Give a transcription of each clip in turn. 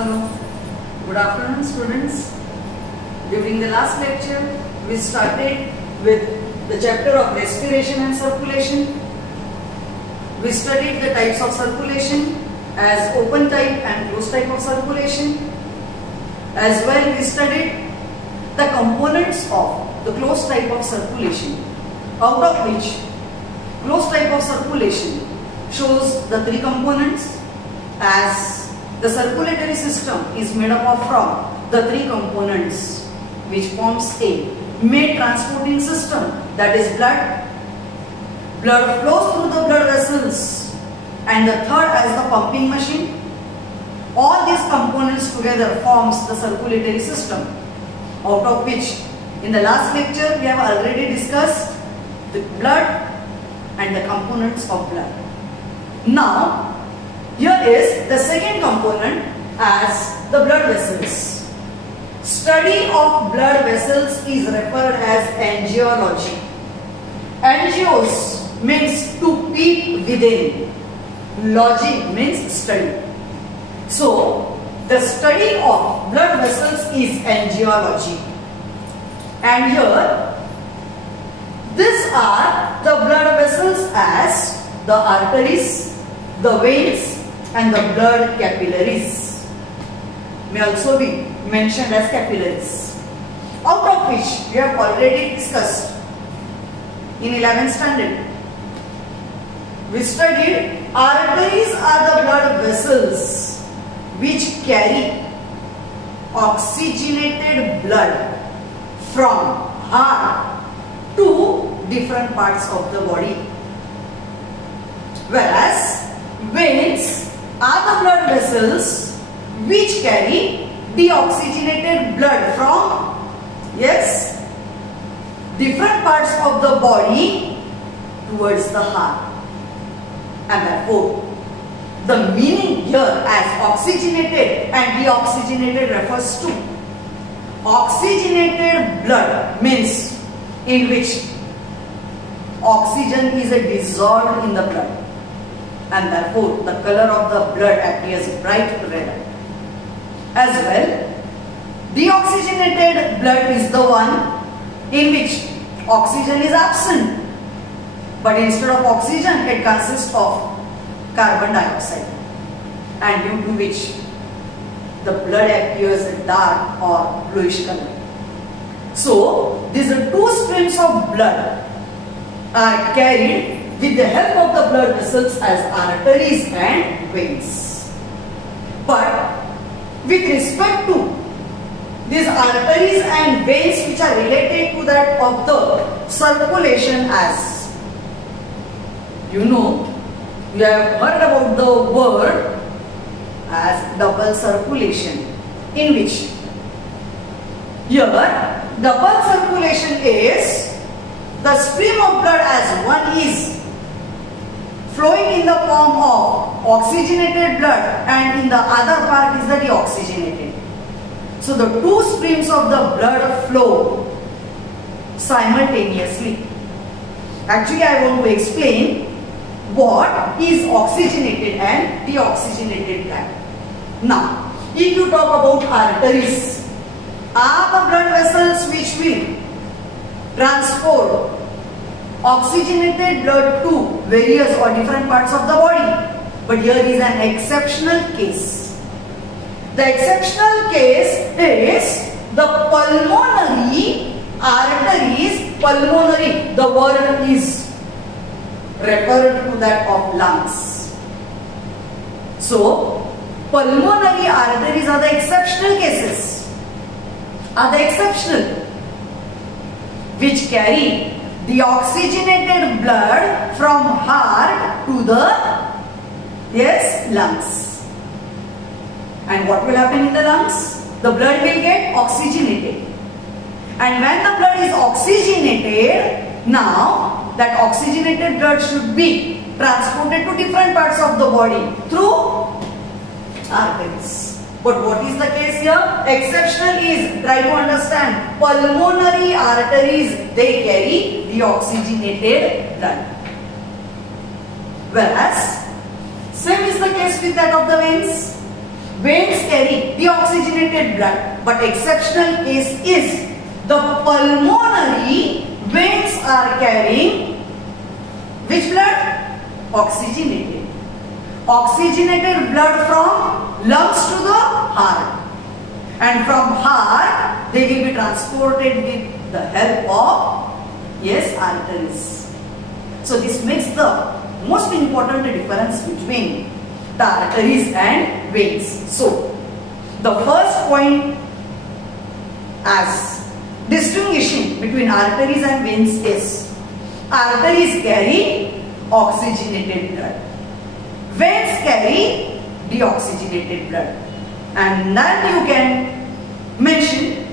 Hello, good afternoon students. During the last lecture, we started with the chapter of respiration and circulation. We studied the types of circulation as open type and closed type of circulation. As well, we studied the components of the closed type of circulation, out of which closed type of circulation shows the three components, as the circulatory system is made up of from the three components which forms a main transporting system, that is blood. Blood flows through the blood vessels, and the third as the pumping machine. All these components together forms the circulatory system, out of which in the last lecture we have already discussed the blood and the components of blood. Now here is the second component as the blood vessels. Study of blood vessels is referred as angiology. Angios means to peep within. Logy means study. So the study of blood vessels is angiology. And here these are the blood vessels as the arteries, the veins and the blood capillaries. May also be mentioned as capillaries, out of which we have already discussed in 11th standard. We studied arteries are the blood vessels which carry oxygenated blood from heart to different parts of the body, whereas veins are the blood vessels which carry deoxygenated blood from different parts of the body towards the heart. And therefore the meaning here as oxygenated and deoxygenated refers to oxygenated blood means in which oxygen is dissolved in the blood, and therefore the color of the blood appears bright red. As well, deoxygenated blood is the one in which oxygen is absent, but instead of oxygen it consists of carbon dioxide, and due to which the blood appears dark or bluish color. So these two streams of blood are carried with the help of the blood vessels as arteries and veins. But with respect to these arteries and veins which are related to that of the circulation, as you know, you have heard about the word as double circulation, in which here double circulation is the stream of blood as one is flowing in the form of oxygenated blood and in the other part is the deoxygenated. So the two streams of the blood flow simultaneously. Actually, I want to explain what is oxygenated and deoxygenated blood. Now, if you talk about arteries, are the blood vessels which will transport oxygenated blood to various or different parts of the body. But here is an exceptional case. The exceptional case is the pulmonary arteries. Pulmonary, the word is referred to that of lungs. So pulmonary arteries are the exceptional cases, are the exceptional, which carry the oxygenated blood from heart to the lungs. And what will happen in the lungs? The blood will get oxygenated. And when the blood is oxygenated, now that oxygenated blood should be transported to different parts of the body through arteries. But what is the case here? Exceptional is, try to understand, pulmonary arteries, they carry deoxygenated blood. Whereas, same is the case with that of the veins. veins carry deoxygenated blood, but exceptional case is the pulmonary veins are carrying which blood? Oxygenated. Oxygenated blood from lungs to the heart, and from heart they will be transported with the help of, yes, arteries. So this makes the most important difference between the arteries and veins. So the first point as distinguishing between arteries and veins is arteries carry oxygenated blood, veins carry deoxygenated blood. And then you can mention,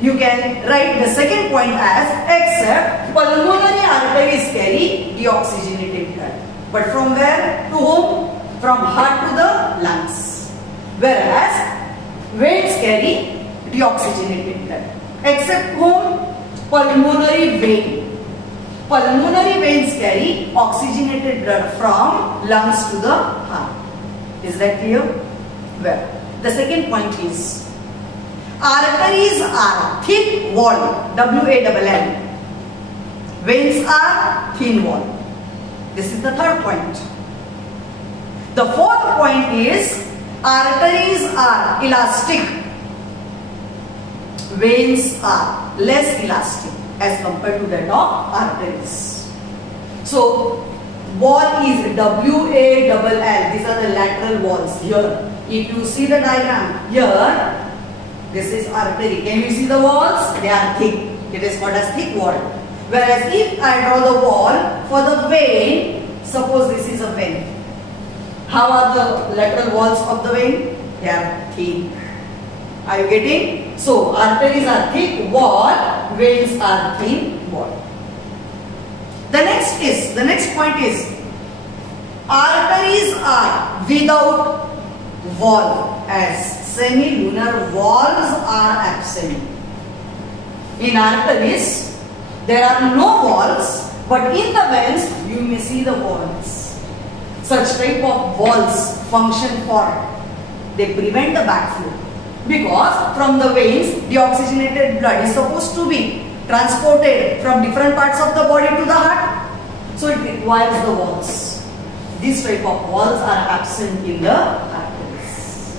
you can write the second point as except pulmonary arteries carry deoxygenated blood. But from where to whom? From heart to the lungs. Whereas veins carry deoxygenated blood. Except whom? Pulmonary vein. Pulmonary veins carry oxygenated blood from lungs to the heart. Is that clear? Well, the second point is arteries are thick walled, W-A-L-L. Veins are thin walled. This is the third point. The fourth point is arteries are elastic. Veins are less elastic as compared to that of arteries. So, wall is W-A-L-L. These are the lateral walls here. If you see the diagram here, this is artery. Can you see the walls? They are thick. It is called as thick wall. Whereas if I draw the wall for the vein, suppose this is a vein. How are the lateral walls of the vein? They are thin. Are you getting? So arteries are thick wall, veins are thin wall. The next point is arteries are without wall as semilunar walls are absent. In arteries there are no walls, but in the veins you may see the walls. Such type of walls function for, they prevent the backflow, because from the veins deoxygenated blood is supposed to be transported from different parts of the body to the heart, so it requires the walls. These type of walls are absent in the arteries.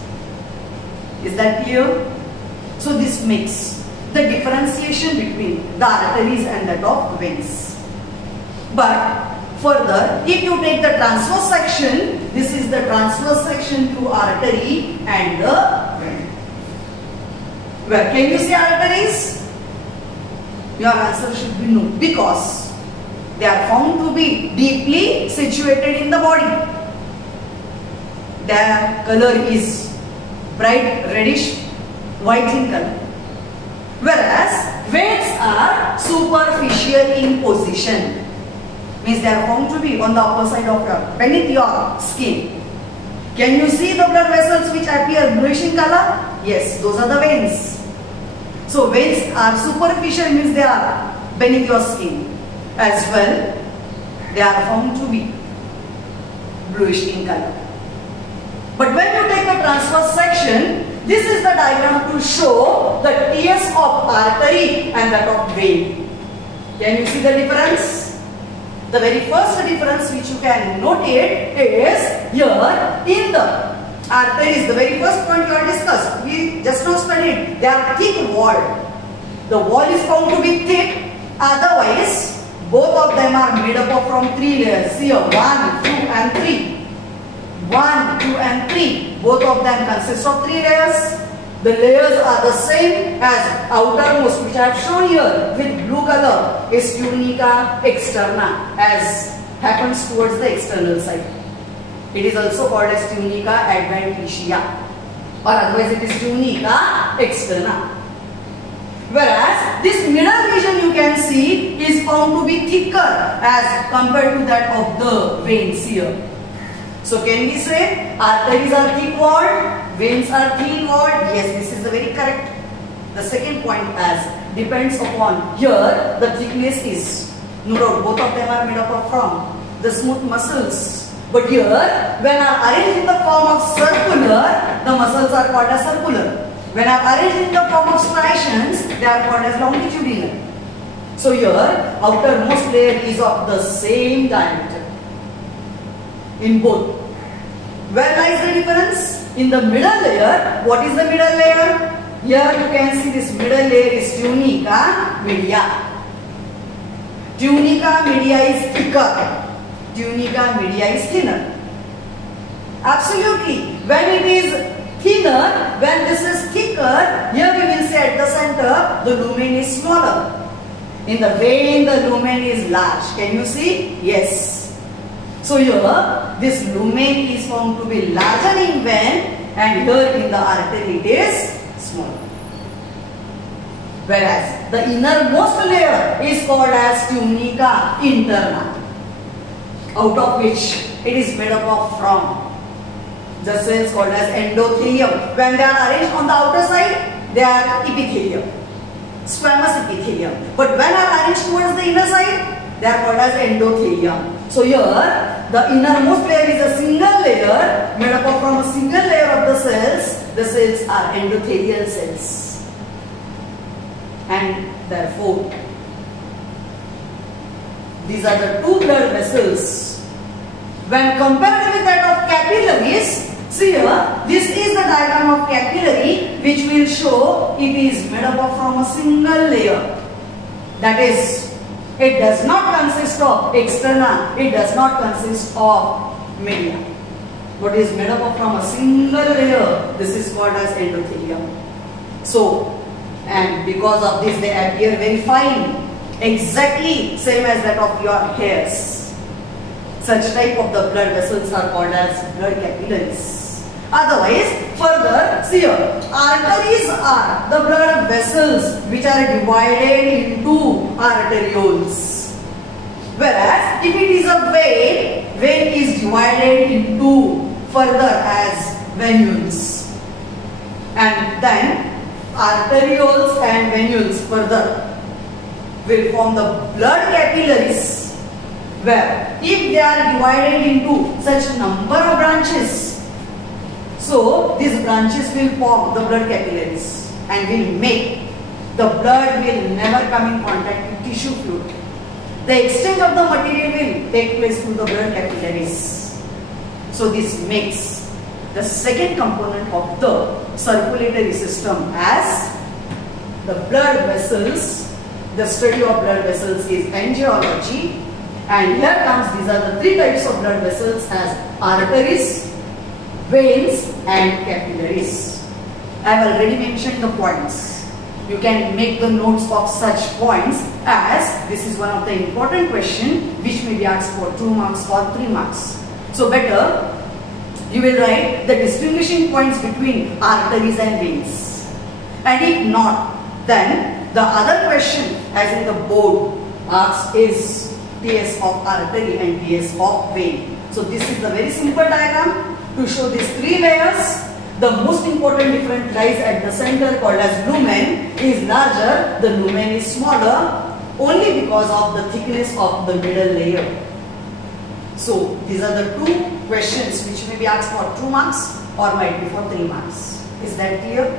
Is that clear? So this makes the differentiation between the arteries and that of veins. But further, if you take the transverse section, this is the transverse section to artery and the vein. Where can you see arteries? Your answer should be no, because they are found to be deeply situated in the body. Their color is bright reddish white in color. Whereas veins are superficial in position. Means they are found to be on the upper side of your, beneath your skin. Can you see the blood vessels which appear bluish in color? Yes, those are the veins. So veins are superficial, means they are beneath your skin. As well, they are found to be bluish in color. But when you take the transverse section, this is the diagram to show the TS of artery and that of vein. Can you see the difference? The very first difference which you can notate is here in the arteries. The very first point you have discussed, we just now studied, they are thick walled. The wall is found to be thick, otherwise both of them are made up of from 3 layers. Here 1, 2 and 3. 1, 2 and 3. Both of them consist of 3 layers. The layers are the same as outermost, which I have shown here with blue color, is tunica externa, as happens towards the external side. It is also called as tunica adventitia, or otherwise it is tunica externa. Whereas this middle region you can see is found to be thicker as compared to that of the veins here. So can we say arteries are thick walled, veins are thin walled? Yes, this is the very correct. The second point as depends upon here the thickness is, no doubt both of them are made up of from the smooth muscles. But here when are arranged in the form of circular, the muscles are called as circular. When are arranged in the form of striations, they are called as longitudinal. So here, outermost layer is of the same diameter in both. Where lies the difference? In the middle layer, what is the middle layer? Here you can see this middle layer is tunica media. Tunica media is thicker. Tunica media is thinner. Absolutely. When it is thinner, when this is thicker, here you will see at the center, the lumen is smaller. In the vein, the lumen is large. Can you see? Yes. So here, this lumen is found to be larger in vein, and here in the artery it is smaller. Whereas the innermost layer is called as tunica interna, out of which it is made up of from the cells called as endothelium. When they are arranged on the outer side, they are epithelium, squamous epithelium. But when are arranged towards the inner side, they are called as endothelium. So here, the innermost layer is a single layer made up of from a single layer of the cells. The cells are endothelial cells, and therefore these are the two blood vessels. When compared with that of capillaries, see here, this is the diagram of capillary, which will show it is made up of from a single layer. That is, it does not consist of externa, it does not consist of media. What is made up of from a single layer, this is called as endothelium. So, and because of this they appear very fine, exactly same as that of your hairs. Such type of the blood vessels are called as blood capillaries. Otherwise, further, see here, arteries are the blood vessels which are divided into arterioles. Whereas, if it is a vein, vein is divided into further as venules. And then, arterioles and venules further will form the blood capillaries, where if they are divided into such number of branches, so these branches will form the blood capillaries and will make the blood will never come in contact with tissue fluid. The exchange of the material will take place through the blood capillaries. So this makes the second component of the circulatory system as the blood vessels. The study of blood vessels is angiology, and here comes, these are the three types of blood vessels as arteries, veins and capillaries. I have already mentioned the points. You can make the notes of such points, as this is one of the important question which may be asked for 2 marks or 3 marks. So better you will write the distinguishing points between arteries and veins. And if not, then the other question as in the board asks is TS of artery and TS of vein. So this is a very simple diagram to show these three layers. The most important difference lies at the center, called as lumen is larger, the lumen is smaller, only because of the thickness of the middle layer. So these are the two questions which may be asked for 2 marks or might be for 3 marks. Is that clear?